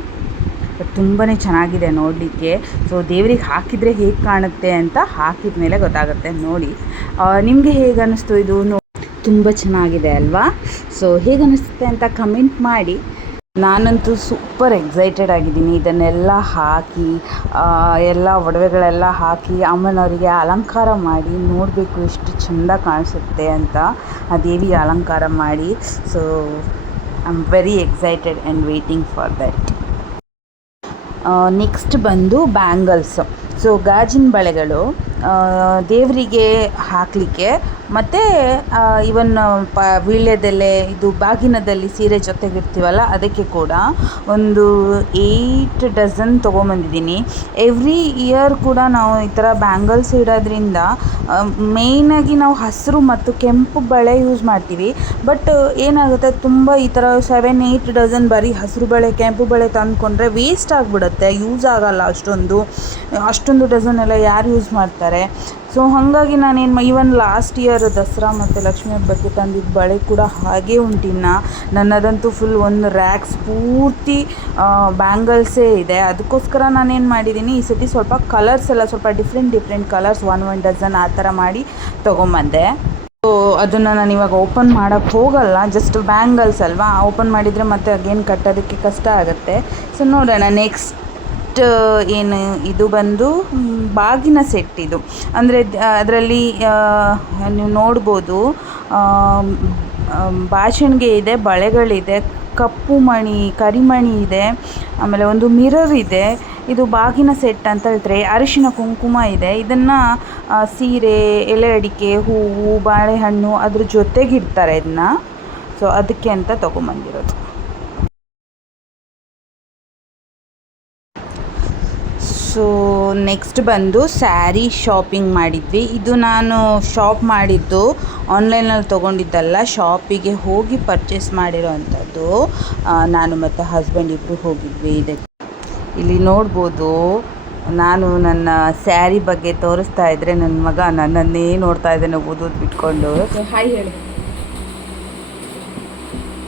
ಬಟ್ ತುಂಬಾ ಚೆನ್ನಾಗಿದೆ ನೋಡಲಿಕ್ಕೆ. ಸೊ ದೇವ್ರಿಗೆ ಹಾಕಿದರೆ ಹೇಗೆ ಕಾಣುತ್ತೆ ಅಂತ ಹಾಕಿದ ಮೇಲೆ ಗೊತ್ತಾಗುತ್ತೆ. ನೋಡಿ ನಿಮಗೆ ಹೇಗೆ ಅನ್ನಿಸ್ತು ಇದು? ತುಂಬ ಚೆನ್ನಾಗಿದೆ ಅಲ್ವಾ? ಸೊ ಹೇಗೆ ಅನ್ನಿಸುತ್ತೆ ಅಂತ ಕಮೆಂಟ್ ಮಾಡಿ. ನಾನಂತೂ ಸೂಪರ್ ಎಕ್ಸೈಟೆಡ್ ಆಗಿದ್ದೀನಿ. ಇದನ್ನೆಲ್ಲ ಹಾಕಿ ಎಲ್ಲ ಒಡವೆಗಳೆಲ್ಲ ಹಾಕಿ ಅಮ್ಮನವರಿಗೆ ಅಲಂಕಾರ ಮಾಡಿ ನೋಡಬೇಕು ಎಷ್ಟು ಚೆಂದ ಕಾಣಿಸುತ್ತೆ ಅಂತ, ಆ ದೇವಿಯ ಅಲಂಕಾರ ಮಾಡಿ. So I am very excited and waiting for that. Next ಬಂದು ಬ್ಯಾಂಗಲ್ಸು. ಸೊ ಗಾಜಿನ ಬಳೆಗಳು ದೇವರಿಗೆ ಹಾಕಲಿಕ್ಕೆ, ಮತ್ತು ಇವನ್ ವೀಳ್ಯದೆಲೆ ಇದು ಬಾಗಿನದಲ್ಲಿ ಸೀರೆ ಜೊತೆಗಿರ್ತೀವಲ್ಲ ಅದಕ್ಕೆ ಕೂಡ ಒಂದು 8 ಡಜನ್ ತೊಗೊಂಬಂದಿದ್ದೀನಿ. ಎವ್ರಿ ಇಯರ್ ಕೂಡ ನಾವು ಈ ಥರ ಬ್ಯಾಂಗಲ್ಸ್ ಇಡೋದ್ರಿಂದ ಮೇಯ್ನಾಗಿ ನಾವು ಹಸಿರು ಮತ್ತು ಕೆಂಪು ಬಳೆ ಯೂಸ್ ಮಾಡ್ತೀವಿ. ಬಟ್ ಏನಾಗುತ್ತೆ, ತುಂಬ ಈ ಥರ 7-8 ಡಜನ್ ಬರೀ ಹಸಿರು ಬಳೆ ಕೆಂಪು ಬಳೆ ತಂದುಕೊಂಡ್ರೆ ವೇಸ್ಟ್ ಆಗಿಬಿಡುತ್ತೆ, ಯೂಸ್ ಆಗೋಲ್ಲ ಅಷ್ಟೊಂದು ಡಜನ್ ಎಲ್ಲ ಯಾರು ಯೂಸ್ ಮಾಡ್ತಾರೆ. ಸೊ ಹಾಗಾಗಿ ನಾನೇನು ಈವನ್ ಲಾಸ್ಟ್ ಇಯರ್ ದಸರಾ ಮತ್ತು ಲಕ್ಷ್ಮೀ ಹಬ್ಬಕ್ಕೆ ತಂದಿದ್ದ ಬಳೆ ಕೂಡ ಹಾಗೇ ಉಂಟಿನ್ನ. ನನ್ನದಂತೂ ಫುಲ್ ಒಂದು ರ್ಯಾಕ್ಸ್ ಪೂರ್ತಿ ಬ್ಯಾಂಗಲ್ಸೇ ಇದೆ. ಅದಕ್ಕೋಸ್ಕರ ನಾನೇನು ಮಾಡಿದ್ದೀನಿ, ಈ ಸತಿ ಸ್ವಲ್ಪ ಕಲರ್ಸ್ ಎಲ್ಲ ಸ್ವಲ್ಪ ಡಿಫ್ರೆಂಟ್ ಕಲರ್ಸ್ 1 ಡಜನ್ ಆ ಥರ ಮಾಡಿ ತೊಗೊಂಬಂದೆ. ಸೊ ಅದನ್ನು ನಾನು ಇವಾಗ ಓಪನ್ ಮಾಡೋಕ್ಕೆ ಹೋಗಲ್ಲ, ಜಸ್ಟ್ ಬ್ಯಾಂಗಲ್ಸ್ ಅಲ್ವಾ, ಓಪನ್ ಮಾಡಿದರೆ ಮತ್ತೆ ಅಗೇನ್ ಕಟ್ಟೋದಕ್ಕೆ ಕಷ್ಟ ಆಗುತ್ತೆ. ಸೊ ನೋಡೋಣ. ನೆಕ್ಸ್ಟ್ ಏನು ಇದು ಬಂದು ಬಾಗಿನ ಸೆಟ್. ಇದು ಅಂದರೆ ಅದರಲ್ಲಿ ನೀವು ನೋಡ್ಬೋದು ಬಾಚಣಿಗೆ ಇದೆ, ಬಳೆಗಳಿದೆ, ಕಪ್ಪು ಮಣಿ ಕರಿಮಣಿ ಇದೆ, ಆಮೇಲೆ ಒಂದು ಮಿರರ್ ಇದೆ. ಇದು ಬಾಗಿನ ಸೆಟ್ ಅಂತ ಹೇಳ್ತಾರೆ. ಅರಿಶಿನ ಕುಂಕುಮ ಇದೆ. ಇದನ್ನು ಸೀರೆ, ಎಲೆ ಅಡಿಕೆ, ಹೂವು, ಬಾಳೆಹಣ್ಣು ಅದ್ರ ಜೊತೆಗಿಡ್ತಾರೆ ಇದನ್ನ. ಸೊ ಅದಕ್ಕೆ ಅಂತ ತೊಗೊಂಬಂದಿರೋದು. ಸೊ ನೆಕ್ಸ್ಟ್ ಬಂದು ಸ್ಯಾರಿ ಶಾಪಿಂಗ್ ಮಾಡಿದ್ವಿ. ಇದು ನಾನು ಶಾಪ್ ಮಾಡಿದ್ದು ಆನ್ಲೈನಲ್ಲಿ ತೊಗೊಂಡಿದ್ದಲ್ಲ, ಶಾಪಿಗೆ ಹೋಗಿ ಪರ್ಚೇಸ್ ಮಾಡಿರೋ ಅಂಥದ್ದು. ನಾನು ಮತ್ತು ಹಸ್ಬೆಂಡ್ ಇಬ್ಬರು ಹೋಗಿದ್ವಿ. ಇದಕ್ಕೆ ಇಲ್ಲಿ ನೋಡ್ಬೋದು, ನಾನು ನನ್ನ ಸ್ಯಾರಿ ಬಗ್ಗೆ ತೋರಿಸ್ತಾ ಇದ್ದರೆ ನನ್ನ ಮಗ ನನ್ನನ್ನೇ ನೋಡ್ತಾ ಇದ್ದಾನೆ ಓದೋದು ಬಿಟ್ಕೊಂಡು. ಹಾಯ್ ಹೇಳಿ.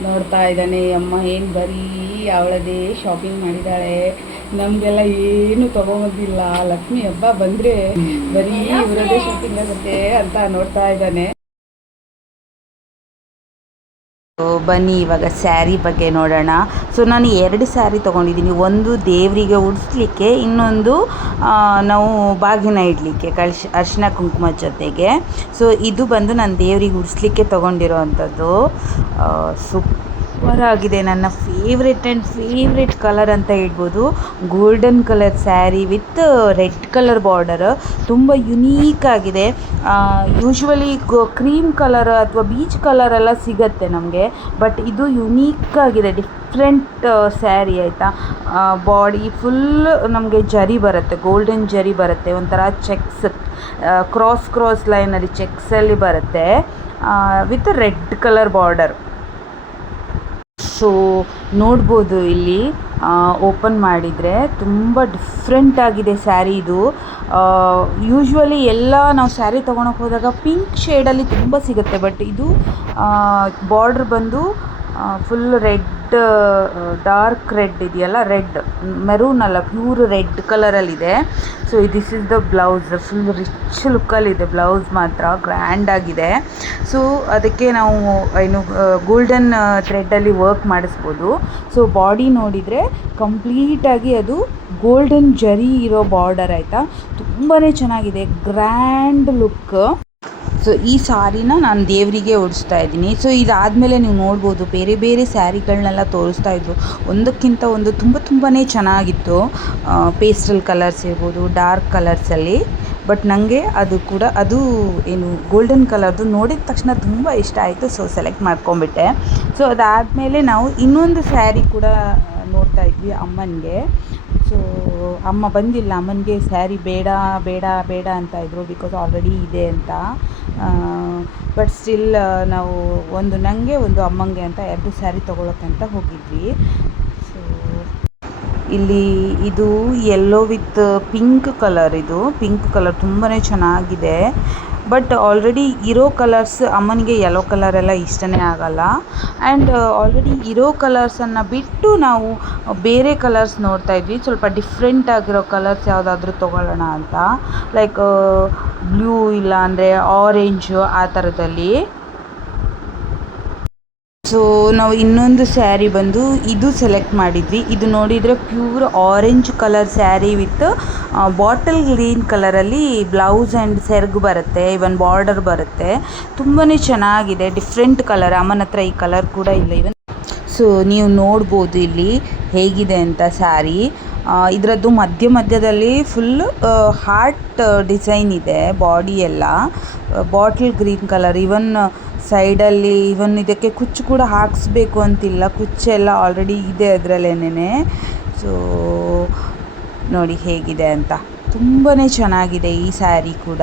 ನೋಡ್ತಾ ಇದ್ದಾನೆ, ಅಮ್ಮ ಏನು ಬರೀ ಅವಳದೇ ಶಾಪಿಂಗ್ ಮಾಡಿದ್ದಾಳೆ, ನಮಗೆಲ್ಲ ಏನು ತೊಗೊಂಬಂದಿಲ್ಲ, ಲಕ್ಷ್ಮಿ ಹಬ್ಬ ಬಂದರೆ ಬರೀ ಇವರದೇ ಶಾಪಿಂಗ್ ಆಗುತ್ತೆ ಅಂತ ನೋಡ್ತಾ ಇದ್ದಾನೆ. ಬನ್ನಿ ಇವಾಗ ಸ್ಯಾರಿ ಬಗ್ಗೆ ನೋಡೋಣ. ಸೊ ನಾನು 2 ಸ್ಯಾರಿ ತೊಗೊಂಡಿದ್ದೀನಿ. ಒಂದು ದೇವರಿಗೆ ಉಡಿಸ್ಲಿಕ್ಕೆ, ಇನ್ನೊಂದು ನಾವು ಬಾಗಿನ ಇಡಲಿಕ್ಕೆ ಅರಿಶಿನ ಕುಂಕುಮ ಜೊತೆಗೆ. ಸೊ ಇದು ಬಂದು ನಾನು ದೇವರಿಗೆ ಉಡಿಸ್ಲಿಕ್ಕೆ ತೊಗೊಂಡಿರೋ ಅಂಥದ್ದು. ಸೂಪರ್ ಆಗಿದೆ. ನನ್ನ ಫೇವ್ರೆಟ್ ಕಲರ್ ಅಂತ ಹೇಳ್ಬೋದು. Golden colour sari with red colour border, ತುಂಬ ಯುನೀಕ್ ಆಗಿದೆ. ಯೂಶ್ವಲಿ ಕ್ರೀಮ್ ಕಲರ್ ಅಥವಾ ಬೀಚ್ ಕಲರ್ ಎಲ್ಲ ಸಿಗುತ್ತೆ ನಮಗೆ, ಬಟ್ ಇದು ಯುನೀಕ್ ಆಗಿದೆ, ಡಿಫ್ರೆಂಟ್ ಸ್ಯಾರಿ ಆಯಿತಾ. ಬಾಡಿ ಫುಲ್ ನಮಗೆ ಜರಿ ಬರುತ್ತೆ, ಗೋಲ್ಡನ್ ಜರಿ ಬರುತ್ತೆ, ಒಂಥರ ಚೆಕ್ಸ್ ಕ್ರಾಸ್ ಲೈನಲ್ಲಿ ಚೆಕ್ಸಲ್ಲಿ ಬರುತ್ತೆ with red colour border. So ನೋಡ್ಬೋದು ಇಲ್ಲಿ ಓಪನ್ ಮಾಡಿದರೆ ತುಂಬ ಡಿಫ್ರೆಂಟ್ ಆಗಿದೆ ಸ್ಯಾರಿ ಇದು. ಯೂಶ್ವಲಿ ಎಲ್ಲ ನಾವು ಸ್ಯಾರಿ ತೊಗೊಳಕ್ಕೆ ಹೋದಾಗ ಪಿಂಕ್ ಶೇಡಲ್ಲಿ ತುಂಬ ಸಿಗುತ್ತೆ, ಬಟ್ ಇದು ಬಾರ್ಡ್ರ್ ಬಂದು ಫುಲ್ ರೆಡ್, ಡಾರ್ಕ್ ರೆಡ್ ಇದೆಯಲ್ಲ, ರೆಡ್ ಮೆರೂನ್ ಅಲ್ಲ, ಪ್ಯೂರ್ ರೆಡ್ ಕಲರಲ್ಲಿದೆ. So this is the blouse. Full rich ಲುಕ್ಕಲ್ಲಿದೆ ಬ್ಲೌಸ್, ಮಾತ್ರ ಗ್ರ್ಯಾಂಡ್ ಆಗಿದೆ. ಸೊ ಅದಕ್ಕೆ ನಾವು ಏನು ಗೋಲ್ಡನ್ ಥ್ರೆಡ್ಡಲ್ಲಿ ವರ್ಕ್ ಮಾಡಿಸ್ಬೋದು. ಸೊ ಬಾಡಿ ನೋಡಿದರೆ ಕಂಪ್ಲೀಟಾಗಿ ಅದು ಗೋಲ್ಡನ್ ಜರಿ ಇರೋ ಬಾರ್ಡರ್ ಆಯಿತಾ, ತುಂಬಾ ಚೆನ್ನಾಗಿದೆ, ಗ್ರ್ಯಾಂಡ್ ಲುಕ್. ಸೊ ಈ ಸಾರಿನ ನಾನು ದೇವರಿಗೆ ಉಡಿಸ್ತಾ ಇದ್ದೀನಿ. ಸೊ ಇದಾದಮೇಲೆ ನೀವು ನೋಡ್ಬೋದು ಬೇರೆ ಸ್ಯಾರಿಗಳನ್ನೆಲ್ಲ ತೋರಿಸ್ತಾ ಇದ್ರು, ಒಂದಕ್ಕಿಂತ ಒಂದು ತುಂಬಾ ಚೆನ್ನಾಗಿತ್ತು. ಪೇಸ್ಟಲ್ ಕಲರ್ಸ್ ಇರ್ಬೋದು, ಡಾರ್ಕ್ ಕಲರ್ಸಲ್ಲಿ. ಬಟ್ ನನಗೆ ಅದು ಏನು ಗೋಲ್ಡನ್ ಕಲರ್ದು ನೋಡಿದ ತಕ್ಷಣ ತುಂಬ ಇಷ್ಟ ಆಯಿತು. So select ಮಾಡ್ಕೊಂಬಿಟ್ಟೆ. ಸೊ ಅದಾದಮೇಲೆ ನಾವು ಇನ್ನೊಂದು ಸ್ಯಾರಿ ಕೂಡ ನೋಡ್ತಾ ಇದ್ವಿ ಅಮ್ಮನಿಗೆ. ಸೊ ಅಮ್ಮ ಬಂದಿಲ್ಲ, ಅಮ್ಮನಿಗೆ ಸ್ಯಾರಿ ಬೇಡ ಅಂತ ಇದ್ರು, ಬಿಕಾಸ್ ಆಲ್ರೆಡಿ ಇದೆ ಅಂತ. ಬಟ್ ಸ್ಟಿಲ್ ನಾವು ಒಂದು ನನಗೆ ಒಂದು ಅಮ್ಮಂಗೆ ಅಂತ 2 ಸ್ಯಾರಿ ತೊಗೊಳಕ್ಕಂತ ಹೋಗಿದ್ವಿ. ಸೊ ಇಲ್ಲಿ ಇದು ಯೆಲ್ಲೋ ವಿತ್ ಪಿಂಕ್ ಕಲರ್. ಇದು ಪಿಂಕ್ ಕಲರ್ ತುಂಬಾ ಚೆನ್ನಾಗಿದೆ. ಬಟ್ ಆಲ್ರೆಡಿ ಇರೋ ಕಲರ್ಸ್ ಅಮ್ಮನಿಗೆ ಯೆಲ್ಲೋ ಕಲರೆಲ್ಲ ಇಷ್ಟನೇ ಆಗಲ್ಲ. ಆ್ಯಂಡ್ ಆಲ್ರೆಡಿ ಇರೋ ಕಲರ್ಸನ್ನು ಬಿಟ್ಟು ನಾವು ಬೇರೆ ಕಲರ್ಸ್ ನೋಡ್ತಾ ಇದ್ವಿ, ಸ್ವಲ್ಪ ಡಿಫ್ರೆಂಟ್ ಆಗಿರೋ ಕಲರ್ಸ್ ಯಾವುದಾದ್ರೂ ತೊಗೊಳ್ಳೋಣ ಅಂತ. ಲೈಕ್ ಬ್ಲೂ, ಇಲ್ಲ ಅಂದರೆ ಆರೆಂಜು ಆ ಥರದಲ್ಲಿ. ಸೊ ನಾವು ಇನ್ನೊಂದು ಸ್ಯಾರಿ ಬಂದು ಇದು ಸೆಲೆಕ್ಟ್ ಮಾಡಿದ್ವಿ. ಇದು ನೋಡಿದರೆ pure orange colour sari with bottle green ಕಲರಲ್ಲಿ ಬ್ಲೌಸ್ ಆ್ಯಂಡ್ ಸೆರಗು ಬರುತ್ತೆ, ಇವನ್ ಬಾರ್ಡರ್ ಬರುತ್ತೆ. ತುಂಬಾ ಚೆನ್ನಾಗಿದೆ, ಡಿಫ್ರೆಂಟ್ ಕಲರ್. ಅಮ್ಮನ ಹತ್ರ ಈ ಕಲರ್ ಕೂಡ ಇಲ್ಲ ಇವನ್. ಸೊ ನೀವು ನೋಡ್ಬೋದು ಇಲ್ಲಿ ಹೇಗಿದೆ ಅಂತ ಸ್ಯಾರಿ. ಇದರದ್ದು ಮಧ್ಯದಲ್ಲಿ ಫುಲ್ ಹಾರ್ಟ್ ಡಿಸೈನ್ ಇದೆ. ಬಾಡಿ ಎಲ್ಲ ಬಾಟಲ್ ಗ್ರೀನ್ ಕಲರ್. ಇವನ್ ಸೈಡಲ್ಲಿ ಇವನ್ ಇದಕ್ಕೆ ಕುಚ್ಚು ಕೂಡ ಹಾಕಿಸ್ಬೇಕು ಅಂತಿಲ್ಲ, ಕುಚ್ಚೆಲ್ಲ ಆಲ್ರೆಡಿ ಇದೆ ಅದರಲ್ಲೇನೆ. ಸೊ ನೋಡಿ ಹೇಗಿದೆ ಅಂತ, ತುಂಬಾ ಚೆನ್ನಾಗಿದೆ ಈ ಸ್ಯಾರಿ ಕೂಡ.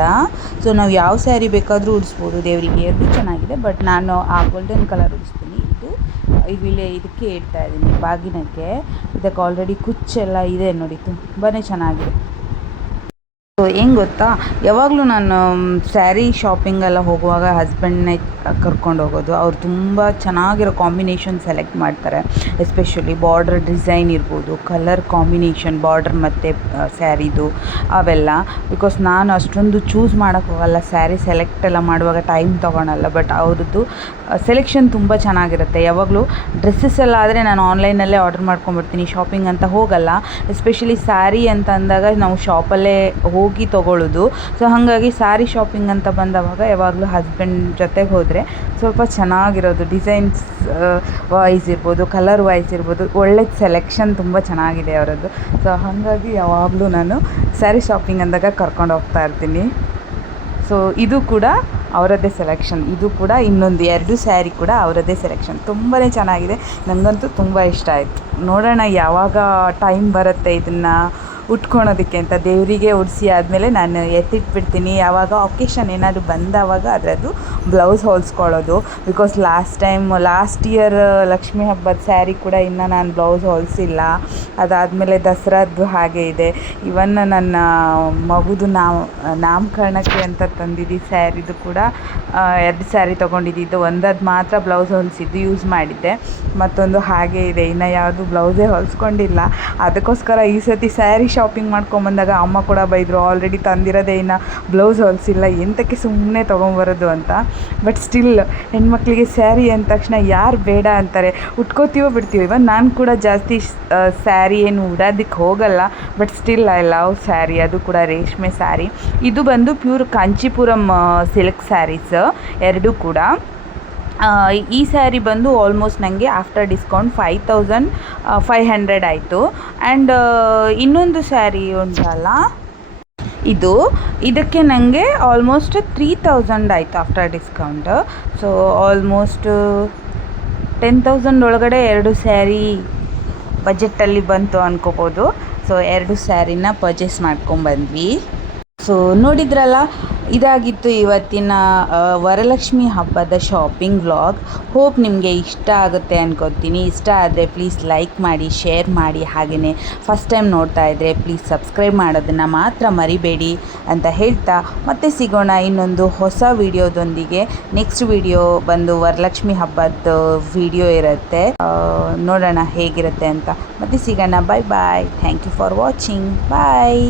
ಸೊ ನಾವು ಯಾವ ಸ್ಯಾರಿ ಬೇಕಾದರೂ ಉಡಿಸ್ಬೋದು, ದೇವರಿಗೆ ಎರಡು ಚೆನ್ನಾಗಿದೆ. ಬಟ್ ನಾನು ಆ ಗೋಲ್ಡನ್ ಕಲರ್ ಉಡಿಸ್ತೀನಿ. ಇದಕ್ಕೆ ಇಡ್ತಾ ಇದ್ದೀನಿ ಬಾಗಿನಕ್ಕೆ. ಇದಕ್ಕೆ ಆಲ್ರೆಡಿ ಕುಚ್ಚೆಲ್ಲ ಇದೆ ನೋಡಿ, ತುಂಬಾ ಚೆನ್ನಾಗಿದೆ. ಸೊ ಹೆಂಗೆ ಗೊತ್ತಾ, ಯಾವಾಗಲೂ ನಾನು ಸ್ಯಾರಿ ಶಾಪಿಂಗೆಲ್ಲ ಹೋಗುವಾಗ ಹಸ್ಬೆಂಡ್ನೇ ಕರ್ಕೊಂಡು ಹೋಗೋದು. ಅವ್ರು ತುಂಬ ಚೆನ್ನಾಗಿರೋ ಕಾಂಬಿನೇಷನ್ ಸೆಲೆಕ್ಟ್ ಮಾಡ್ತಾರೆ. ಎಸ್ಪೆಷಲಿ ಬಾರ್ಡರ್ ಡಿಸೈನ್ ಇರ್ಬೋದು, ಕಲರ್ ಕಾಂಬಿನೇಷನ್ ಬಾರ್ಡರ್ ಮತ್ತು ಸ್ಯಾರಿದು ಅವೆಲ್ಲ. ಬಿಕಾಸ್ ನಾನು ಅಷ್ಟೊಂದು ಚೂಸ್ ಮಾಡೋಕ್ಕೆ ಹೋಗಲ್ಲ, ಸ್ಯಾರಿ ಸೆಲೆಕ್ಟ್ ಎಲ್ಲ ಮಾಡುವಾಗ ಟೈಮ್ ತೊಗೊಳಲ್ಲ. ಬಟ್ ಅವ್ರದ್ದು ಸೆಲೆಕ್ಷನ್ ತುಂಬ ಚೆನ್ನಾಗಿರುತ್ತೆ. ಯಾವಾಗಲೂ ಡ್ರೆಸ್ಸಸ್ ಎಲ್ಲ ಆದರೆ ನಾನು ಆನ್ಲೈನಲ್ಲೇ ಆರ್ಡರ್ ಮಾಡ್ಕೊಂಬಿಡ್ತೀನಿ, ಶಾಪಿಂಗ್ ಅಂತ ಹೋಗಲ್ಲ. ಎಸ್ಪೆಷಲಿ ಸ್ಯಾರಿ ಅಂತ ಅಂದಾಗ ನಾವು ಶಾಪಲ್ಲೇ ಹೋಗಿ ತೊಗೊಳ್ಳೋದು. ಸೊ ಹಾಗಾಗಿ ಸ್ಯಾರಿ ಶಾಪಿಂಗ್ ಅಂತ ಬಂದವಾಗ ಯಾವಾಗಲೂ ಹಸ್ಬೆಂಡ್ ಜೊತೆಗೆ ಹೋದರೆ ಸ್ವಲ್ಪ ಚೆನ್ನಾಗಿರೋದು, ಡಿಸೈನ್ಸ್ ವೈಸ್ ಇರ್ಬೋದು, ಕಲರ್ ವೈಸ್ ಇರ್ಬೋದು, ಒಳ್ಳೆ ಸೆಲೆಕ್ಷನ್ ತುಂಬ ಚೆನ್ನಾಗಿದೆ ಅವರದ್ದು. ಸೊ ಹಾಗಾಗಿ ಯಾವಾಗಲೂ ನಾನು ಸ್ಯಾರಿ ಶಾಪಿಂಗ್ ಅಂದಾಗ ಕರ್ಕೊಂಡು ಹೋಗ್ತಾ ಇರ್ತೀನಿ. ಸೊ ಇದು ಕೂಡ ಅವರದ್ದೇ ಸೆಲೆಕ್ಷನ್. ಇದು ಕೂಡ ಇನ್ನೊಂದು 2 ಸ್ಯಾರಿ ಕೂಡ ಅವರದ್ದೇ ಸೆಲೆಕ್ಷನ್. ತುಂಬಾ ಚೆನ್ನಾಗಿದೆ, ನನಗಂತೂ ತುಂಬ ಇಷ್ಟ ಆಯಿತು. ನೋಡೋಣ ಯಾವಾಗ ಟೈಮ್ ಬರುತ್ತೆ ಇದನ್ನು ಉಟ್ಕೊಳೋದಕ್ಕೆ ಅಂತ. ದೇವರಿಗೆ ಉಡಿಸಿ ಆದಮೇಲೆ ನಾನು ಎತ್ತಿಟ್ಬಿಡ್ತೀನಿ. ಯಾವಾಗ ಒಕೇಶನ್ ಏನಾದರೂ ಬಂದಾವಾಗ ಅದರದ್ದು ಬ್ಲೌಸ್ ಹೊಲಿಸ್ಕೊಳ್ಳೋದು. ಬಿಕಾಸ್ ಲಾಸ್ಟ್ ಇಯರ್ ಲಕ್ಷ್ಮೀ ಹಬ್ಬದ ಸ್ಯಾರಿ ಕೂಡ ಇನ್ನೂ ನಾನು ಬ್ಲೌಸ್ ಹೊಲಿಸಿಲ್ಲ. ಅದಾದಮೇಲೆ ದಸರಾದ್ದು ಹಾಗೆ ಇದೆ. ಇವನ್ ನನ್ನ ಮಗುದು ನಾಮಕರಣಕ್ಕೆ ಅಂತ ತಂದಿದ್ದು ಸ್ಯಾರಿದು ಕೂಡ 2 ಸ್ಯಾರಿ ತೊಗೊಂಡಿದ್ದು. ಒಂದದ್ದು ಮಾತ್ರ ಬ್ಲೌಸ್ ಹೊಲಿಸಿದ್ದು ಯೂಸ್ ಮಾಡಿದ್ದೆ, ಮತ್ತೊಂದು ಹಾಗೆ ಇದೆ. ಇನ್ನು ಯಾವುದು ಬ್ಲೌಸೇ ಹೊಲಿಸ್ಕೊಂಡಿಲ್ಲ. ಅದಕ್ಕೋಸ್ಕರ ಈ ಸತಿ ಸ್ಯಾರಿ ಶಾಪಿಂಗ್ ಮಾಡ್ಕೊಂಬಂದಾಗ ಅಮ್ಮ ಕೂಡ ಬೈದರು, ಆಲ್ರೆಡಿ ತಂದಿರೋದೇ ಇನ್ನು ಬ್ಲೌಸ್ ಹೊಲಿಸಿಲ್ಲ, ಎಂತಕ್ಕೆ ಸುಮ್ಮನೆ ತೊಗೊಂಬರೋದು ಅಂತ. ಬಟ್ ಸ್ಟಿಲ್ ಹೆಣ್ಮಕ್ಳಿಗೆ ಸ್ಯಾರಿ ಅಂದ ತಕ್ಷಣ ಯಾರು ಬೇಡ ಅಂತಾರೆ, ಉಟ್ಕೋತೀವೋ ಬಿಡ್ತೀವೋ. ಇವನ್ ನಾನು ಕೂಡ ಜಾಸ್ತಿ ಸ್ಯಾರಿ ಏನು ಉಡೋದಕ್ಕೆ ಹೋಗಲ್ಲ. But still I love sari. ಅದು ಕೂಡ ರೇಷ್ಮೆ ಸ್ಯಾರಿ. ಇದು ಬಂದು ಪ್ಯೂರ್ ಕಾಂಚೀಪುರಂ ಸಿಲ್ಕ್ ಸ್ಯಾರೀಸ್ 2 ಕೂಡ. ಈ ಸ್ಯಾರಿ ಬಂದು ಆಲ್ಮೋಸ್ಟ್ ನನಗೆ ಆಫ್ಟರ್ ಡಿಸ್ಕೌಂಟ್ 5500 ಆಯಿತು. ಆ್ಯಂಡ್ ಇನ್ನೊಂದು ಸ್ಯಾರಿ ಉಂಟಲ್ಲ, ಇದಕ್ಕೆ ನನಗೆ ಆಲ್ಮೋಸ್ಟ್ 3000 ಆಯಿತು ಆಫ್ಟರ್ ಡಿಸ್ಕೌಂಟ್. ಸೊ ಆಲ್ಮೋಸ್ಟ್ 10,000 ಒಳಗಡೆ 2 ಸ್ಯಾರಿ ಬಜೆಟಲ್ಲಿ ಬಂತು ಅಂದ್ಕೋಬೋದು. ಸೊ 2 ಸ್ಯಾರಿನ ಪರ್ಚೇಸ್ ಮಾಡ್ಕೊಂಡ್ಬಂದ್ವಿ. ಸೊ ನೋಡಿದ್ರಲ್ಲ, ಇದಾಗಿತ್ತು ಇವತ್ತಿನ ವರಲಕ್ಷ್ಮಿ ಹಬ್ಬದ ಶಾಪಿಂಗ್ ವ್ಲಾಗ್. ಹೋಪ್ ನಿಮಗೆ ಇಷ್ಟ ಆಗುತ್ತೆ ಅನ್ಕೋತೀನಿ. ಇಷ್ಟ ಆದರೆ ಪ್ಲೀಸ್ ಲೈಕ್ ಮಾಡಿ, ಶೇರ್ ಮಾಡಿ. ಹಾಗೆಯೇ ಫಸ್ಟ್ ಟೈಮ್ ನೋಡ್ತಾ ಇದ್ದರೆ ಪ್ಲೀಸ್ ಸಬ್ಸ್ಕ್ರೈಬ್ ಮಾಡೋದನ್ನು ಮಾತ್ರ ಮರಿಬೇಡಿ ಅಂತ ಹೇಳ್ತಾ ಮತ್ತೆ ಸಿಗೋಣ ಇನ್ನೊಂದು ಹೊಸ ವಿಡಿಯೋದೊಂದಿಗೆ. ನೆಕ್ಸ್ಟ್ ವಿಡಿಯೋ ಬಂದು ವರಲಕ್ಷ್ಮಿ ಹಬ್ಬದ ವಿಡಿಯೋ ಇರುತ್ತೆ, ನೋಡೋಣ ಹೇಗಿರುತ್ತೆ ಅಂತ. ಮತ್ತೆ ಸಿಗೋಣ. Bye bye. Thank you for watching. Bye.